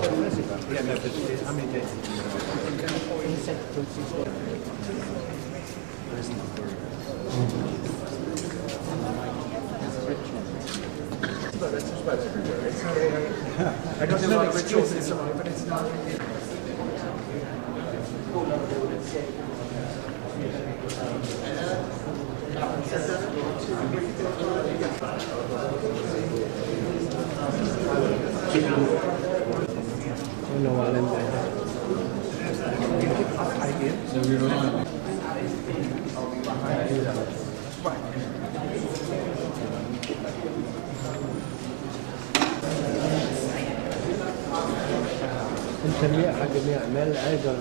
I don't know what rituals is, but it's not. التنمية حق الأعمال أيضا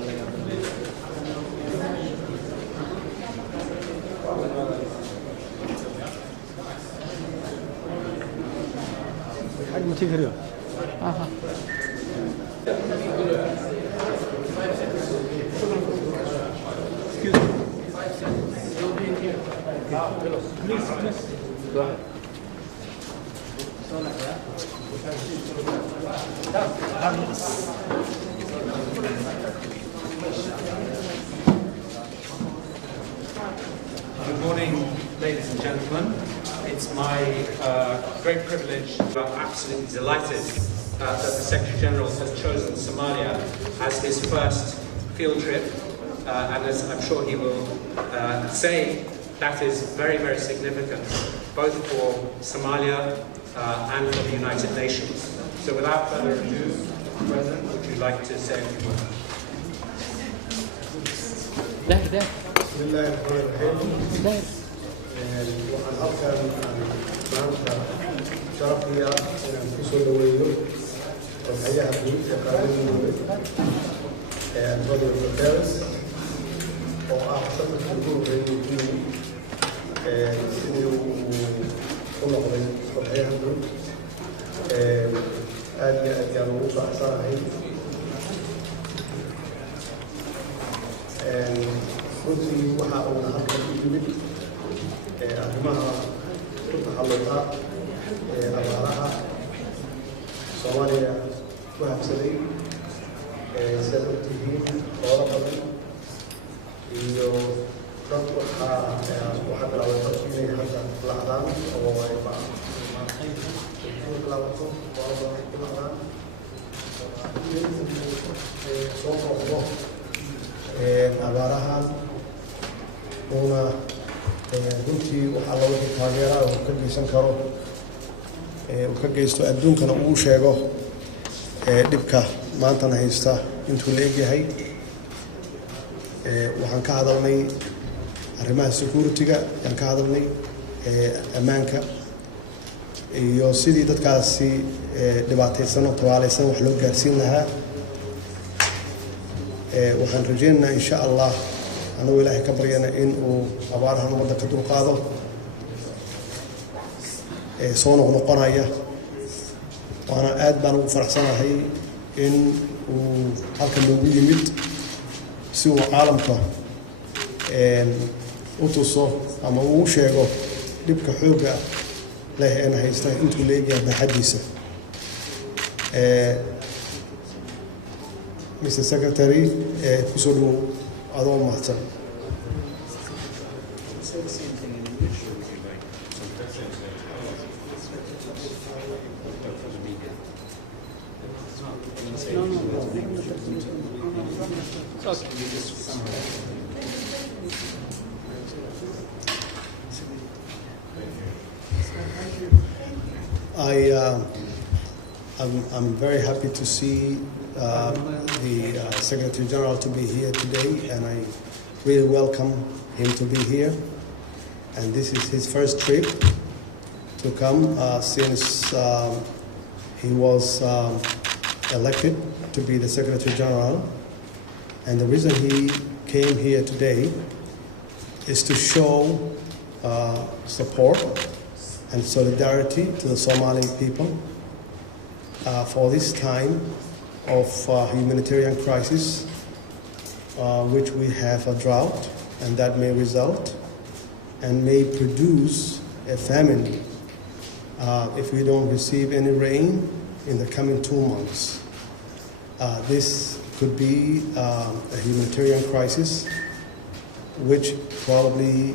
حق متكرر. أها. Good morning, ladies and gentlemen. It's my great privilege, I'm absolutely delighted that the Secretary General has chosen Somalia as his first field trip, and as I'm sure he will say, that is very, very significant, both for Somalia and for the United Nations. So without further ado, President, would you like to say a few words? بسم الله الرحمن الرحيم. waxaan halkan maanta sharaf iyo inaan ku soo dhaweeyo Xooghayaha Guud ee qaramada Antonio Guterres oo ah safarkii ugu horreeyay sidii uu u noqday Xooghayaha Guud aad iyo aad ayaan ugu faraxsanahay. runtii waxa uuna halkan u yimid arrimaha ku taxalluqa abaaraha Soomaaliya ku habsaday sidaad ogtihiin xoolo badan iyo dad waxaa bilaabay dadku inay hadda lacdaan oo ay bilaabato xoolo badan ku lacdaan soo kooxdo abaarahan una runtii waxaa lagu taageeraa uu ka geysan karo uu ka geysto adduunkana uu sheego dhibka maantana haysta intuu la egyahay. waxaan ka hadalnay arrimaha security-ga, ayaan ka hadalnay ammaanka iyo sidii dadkaasi dhibaataysan oo tabaalaysan wax loo gaarsiin lahaa. waxaan rajaynaynaa insha allah anagoo ilaahay ka baryana in uu abaarahan ummadda ka dulqaado soo noqnoqonaya. waana aad baan ugu faraxsanahay in uu halkan loogu yimid si uu caalamka u tuso ama uu sheego dhibka xoogga leh ee haysta intuu leeyahay baaxadiisa. Mr. Secretary, kusoo dhow adoo mahadsan. I'm very happy to see the Secretary General to be here today, and I really welcome him to be here. And this is his first trip to come since he was elected to be the Secretary General. And the reason he came here today is to show support and solidarity to the Somali people for this time of humanitarian crisis, which we have a drought, and that may result and may produce a famine if we don't receive any rain in the coming 2 months. This could be a humanitarian crisis, which probably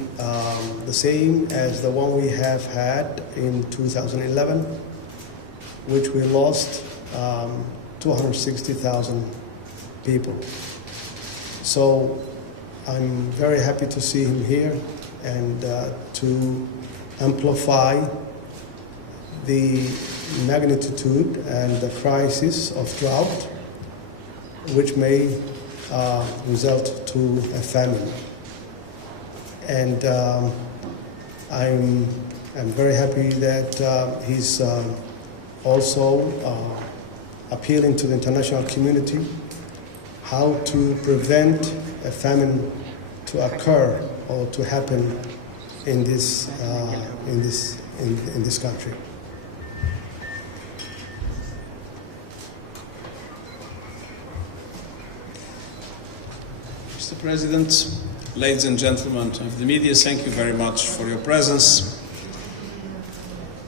the same as the one we have had in 2011, which we lost 260,000 people. So I'm very happy to see him here and to amplify the magnitude and the crisis of drought, which may result to a famine. And I'm very happy that he's also appealing to the international community how to prevent a famine to occur or to happen in this country. Mr. President, ladies and gentlemen of the media, thank you very much for your presence.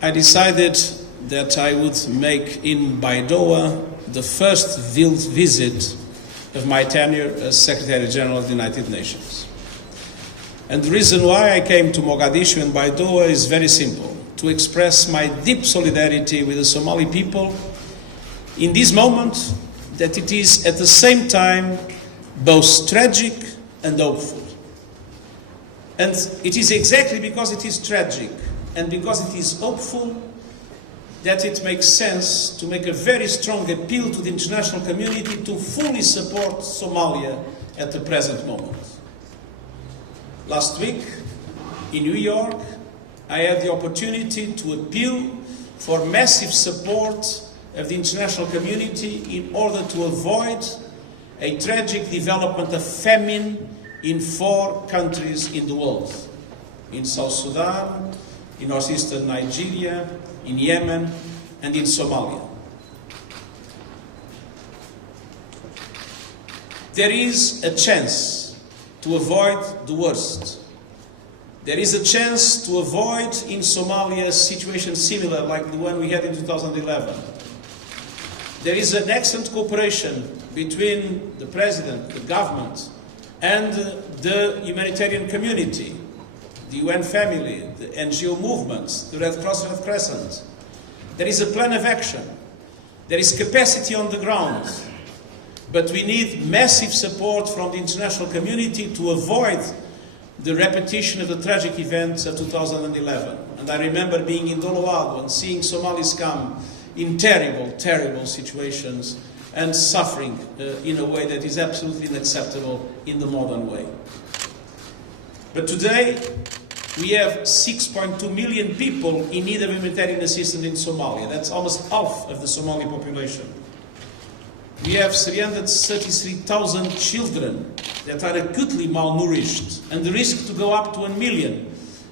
I decided that I would make in Baidoa the first visit of my tenure as Secretary General of the United Nations. And the reason why I came to Mogadishu and Baidoa is very simple: to express my deep solidarity with the Somali people in this moment that it is at the same time both tragic and hopeful. And it is exactly because it is tragic and because it is hopeful that it makes sense to make a very strong appeal to the international community to fully support Somalia at the present moment. Last week in New York, I had the opportunity to appeal for massive support of the international community in order to avoid a tragic development of famine in 4 countries in the world: in South Sudan, in northeastern Nigeria, in Yemen, and in Somalia. There is a chance to avoid the worst. There is a chance to avoid in Somalia a situation similar like the one we had in 2011. There is an excellent cooperation between the President, the government, and the humanitarian community, the UN family, the NGO movements, the Red Cross, Red Crescent. There is a plan of action. There is capacity on the ground. But we need massive support from the international community to avoid the repetition of the tragic events of 2011. And I remember being in Doloado and seeing Somalis come in terrible, terrible situations and suffering in a way that is absolutely unacceptable in the modern way. But today, we have 6.2 million people in need of humanitarian assistance in Somalia. That's almost half of the Somali population. We have 333,000 children that are acutely malnourished, and the risk to go up to 1 million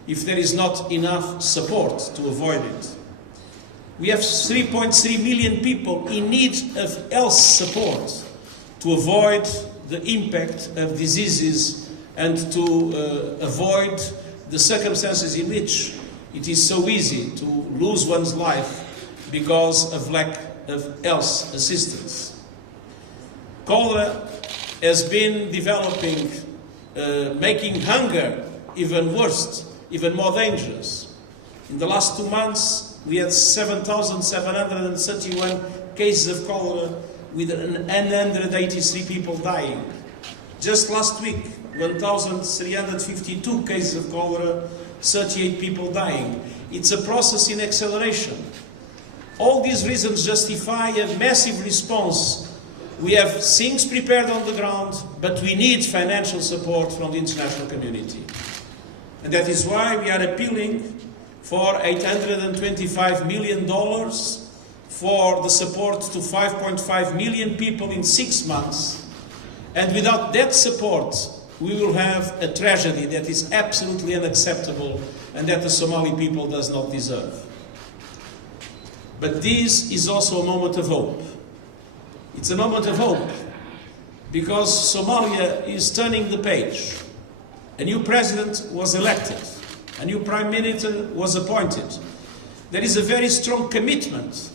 if there is not enough support to avoid it. We have 3.3 million people in need of health support to avoid the impact of diseases and to avoid the circumstances in which it is so easy to lose one's life because of lack of health assistance. Cholera has been developing, making hunger even worse, even more dangerous. In the last 2 months, we had 7,731 cases of cholera with 183 people dying. Just last week, 1,352 cases of cholera, 38 people dying. It's a process in acceleration. All these reasons justify a massive response. We have things prepared on the ground, but we need financial support from the international community. And that is why we are appealing for $825 million for the support to 5.5 million people in 6 months. And without that support, we will have a tragedy that is absolutely unacceptable and that the Somali people does not deserve. But this is also a moment of hope. It's a moment of hope because Somalia is turning the page. A new president was elected. A new prime minister was appointed. There is a very strong commitment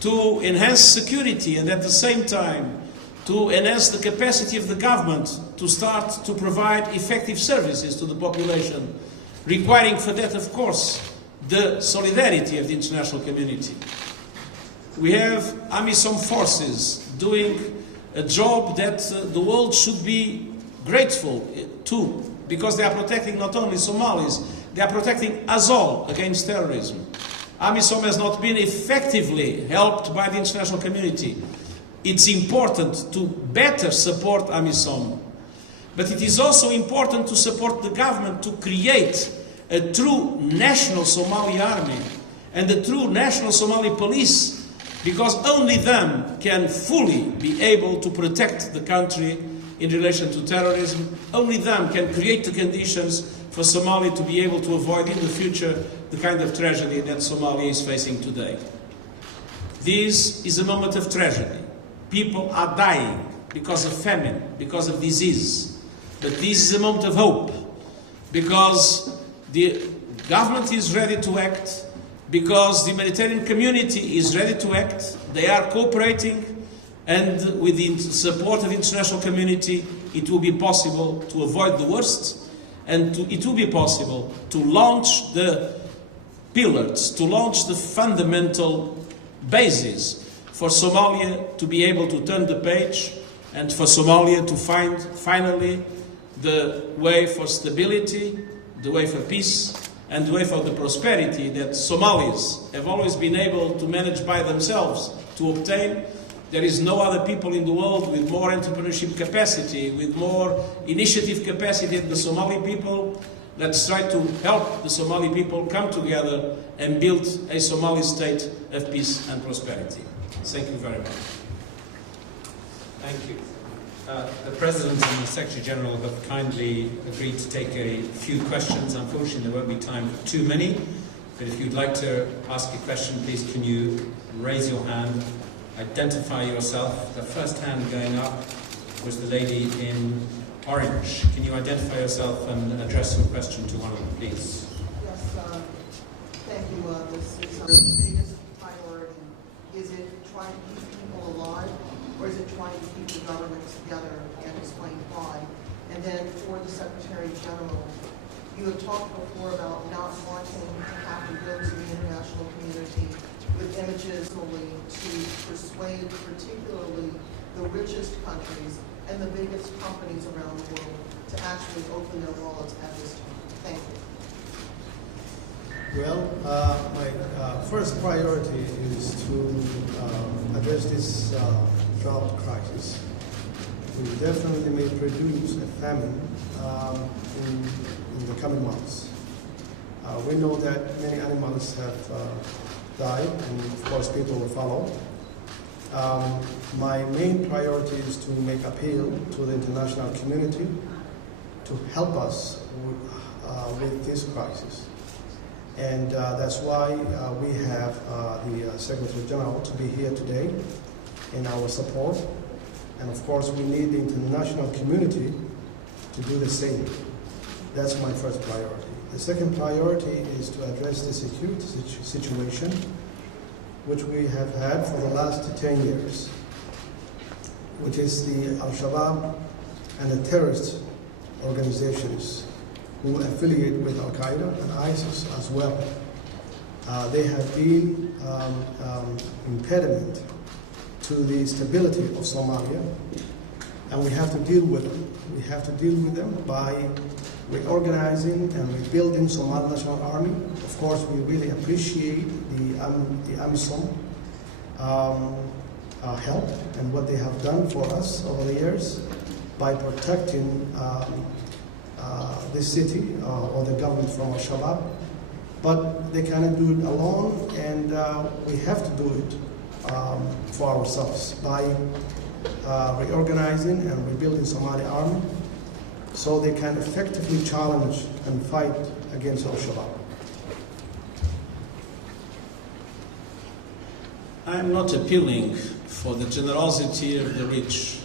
to enhance security and at the same time to enhance the capacity of the government to start to provide effective services to the population, requiring for that, of course, the solidarity of the international community. We have AMISOM forces doing a job that the world should be grateful to, because they are protecting not only Somalis, they are protecting us all against terrorism. AMISOM has not been effectively helped by the international community. It's important to better support AMISOM, but it is also important to support the government to create a true national Somali army and a true national Somali police, because only them can fully be able to protect the country in relation to terrorism. Only them can create the conditions for Somalia to be able to avoid in the future the kind of tragedy that Somalia is facing today. This is a moment of tragedy. People are dying because of famine, because of disease. But this is a moment of hope, because the government is ready to act, because the humanitarian community is ready to act. They are cooperating, and with the support of the international community, it will be possible to avoid the worst, and it will be possible to launch the pillars, to launch the fundamental basis for Somalia to be able to turn the page, and for Somalia to find finally the way for stability, the way for peace, and the way for the prosperity that Somalis have always been able to manage by themselves to obtain. There is no other people in the world with more entrepreneurship capacity, with more initiative capacity than the Somali people. Let's try to help the Somali people come together and build a Somali state of peace and prosperity. Thank you very much. Thank you. The President and the Secretary General have kindly agreed to take a few questions. Unfortunately, there won't be time for too many, but if you'd like to ask a question, please can you raise your hand, identify yourself. The first hand going up was the lady in orange. Can you identify yourself and address your question to one of them, please? Yes, thank you. This is our biggest priority. Is it trying to keep people alive, or is it trying to keep the government together, and explain why? And then for the Secretary General, you have talked before about not wanting to have to go to the international community with images only to persuade particularly the richest countries and the biggest companies around the world to actually open their wallets at this time. Thank you. Well, my first priority is to address this drought crisis. We definitely may produce a famine in the coming months. We know that many animals have died, and of course people will follow. My main priority is to make appeal to the international community to help us with this crisis. And that's why we have the Secretary General to be here today in our support. And of course, we need the international community to do the same. That's my first priority. The second priority is to address the security situation, which we have had for the last 10 years, which is the Al-Shabaab and the terrorist organizations who affiliate with Al-Qaeda and ISIS as well. They have been impediment to the stability of Somalia, and we have to deal with them. We have to deal with them by reorganizing and rebuilding Somali National Army. Of course, we really appreciate the AMISOM help and what they have done for us over the years by protecting this city or the government from Al-Shabaab. But they cannot do it alone, and we have to do it for ourselves by reorganizing and rebuilding Somali army so they can effectively challenge and fight against Al-Shabaab. I'm not appealing for the generosity of the rich.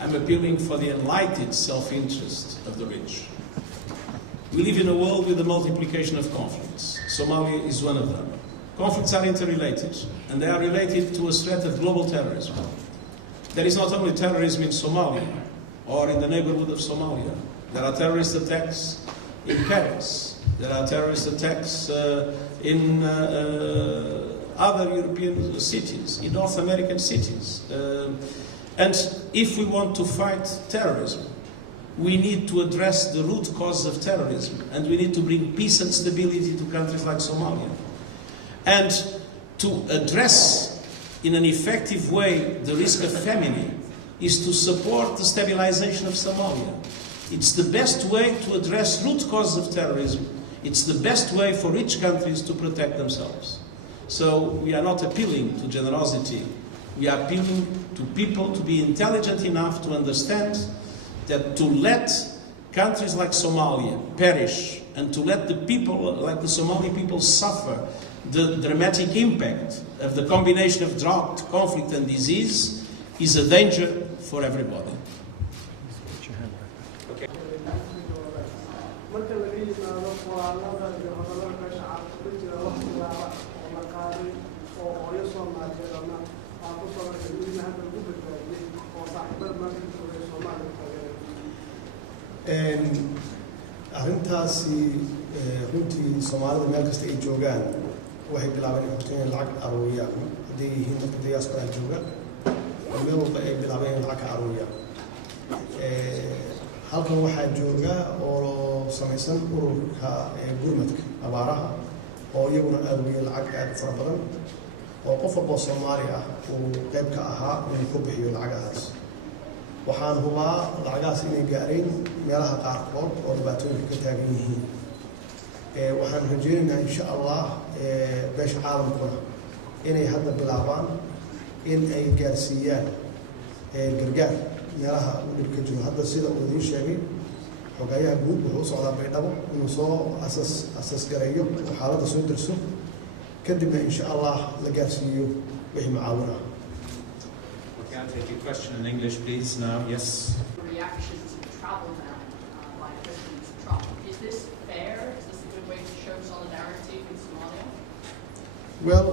I'm appealing for the enlightened self-interest of the rich. We live in a world with a multiplication of conflicts. Somalia is one of them. Conflicts are interrelated, and they are related to a threat of global terrorism. There is not only terrorism in Somalia or in the neighborhood of Somalia. There are terrorist attacks in Paris. There are terrorist attacks in other European cities, in North American cities. And if we want to fight terrorism, we need to address the root cause of terrorism, and we need to bring peace and stability to countries like Somalia. And to address in an effective way the risk of famine is to support the stabilization of Somalia. It's the best way to address root causes of terrorism. It's the best way for rich countries to protect themselves. So we are not appealing to generosity. We are appealing to people to be intelligent enough to understand that to let countries like Somalia perish and to let the people like the Somali people suffer the dramatic impact of the combination of drought, conflict and disease is a danger for everybody. arrintaasi runtii Soomaalida meel kasta ay joogaan waxay bilaabeen inay lacag aruuriyaan haday yihiin dadka diaspora jooga meel walba ay bilaabeen lacag ka aruuriyaan halkan waxaa jooga oo samaysan ururka gurmadka abaaraha oo iyaguna aruuriya lacag aad fara badan oo qof walba Soomaali ah uu qayb ka ahaa inuu ku bixiyo lacagahaas waxaan hubaa lacagaas inay gaareen meelaha qaarkood oo dhibaatooyinka ka taagan yihiin waxaan rajaynaynaa insha Allah beesha caalamkuna inay hadda bilaabaan in ay gaarsiiyaan gargaar meelaha uu dhibka jiro hadda sida uu idin sheegay Xooghayaha Guud wuxuu socdaa Baydhabo inuu soo asas gareeyo xaaladda soo dirso kadibna insha Allah la gaarsiiyo wixii macaawina. I'll take your question in English, please. Now, yes. Reaction to the travel ban by President Trump. Is this fair? Is this a good way to show solidarity with Somalia? Well,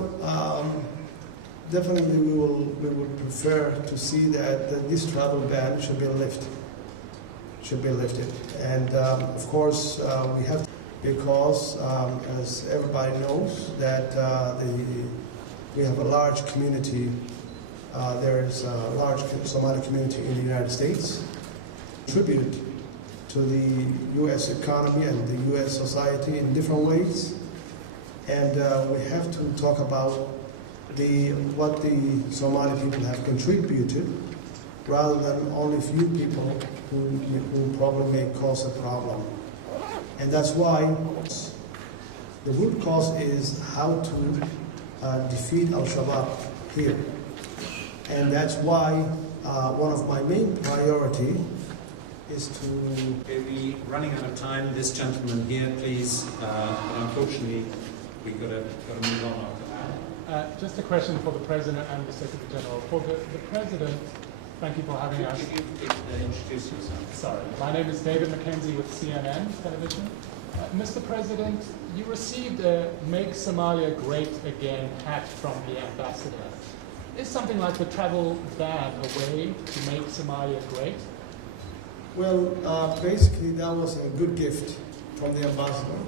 definitely we would prefer to see that this travel ban should be lifted. And of course, we have to, because as everybody knows that we have a large community. There's a large Somali community in the United States, contributed to the U.S. economy and the U.S. society in different ways, and we have to talk about what the Somali people have contributed, rather than only few people who probably may cause a problem. And that's why the root cause is how to defeat Al-Shabaab here. And that's why one of my main priority is to... Okay, we're running out of time. This gentleman here, please. But unfortunately, we've got to move on after that. Just a question for the President and the Secretary General. For the President, thank you for having us. Could you introduce yourself? Sorry. My name is David Mackenzie with CNN Television. Mr. President, you received a Make Somalia Great Again hat from the ambassador. Is something like the travel ban a way to make Somalia great? Well, basically that was a good gift from the ambassador,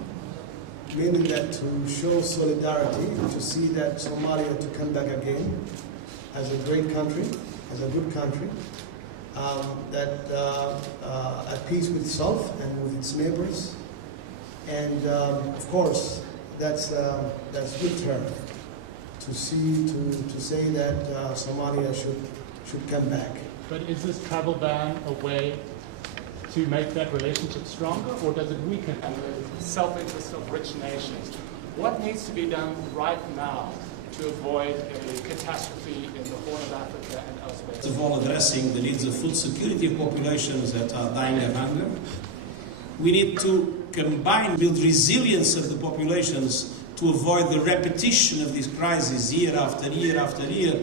meaning that to show solidarity, to see that Somalia to come back again as a great country, as a good country, that at peace with itself and with its neighbors, and of course that's good term. To say that Somalia should come back. But is this travel ban a way to make that relationship stronger, or does it weaken the self-interest of rich nations? What needs to be done right now to avoid a catastrophe in the Horn of Africa and elsewhere? First of all, addressing the needs of food security of populations that are dying of hunger. We need to combine, build resilience of the populations to avoid the repetition of these crises year after year after year,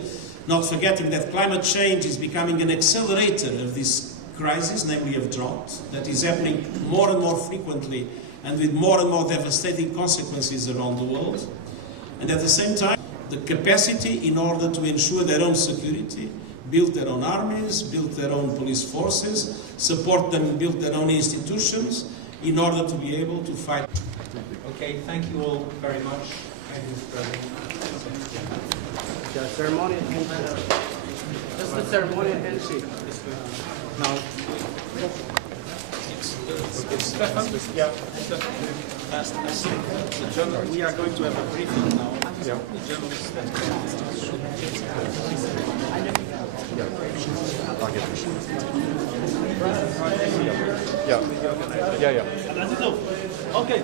not forgetting that climate change is becoming an accelerator of this crisis, namely of drought, that is happening more and more frequently and with more and more devastating consequences around the world. and at the same time, the capacity in order to ensure their own security, build their own armies, build their own police forces, support them, build their own institutions, in order to be able to fight. Okay, thank you all very much. Thank you, Mr. President. The ceremonial handshake. Just the ceremonial handshake. Now, Stefan? Yeah. I think the general, we are going to have a briefing now. Yeah. The journalists that Okay.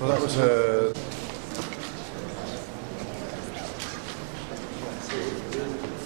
Well, that was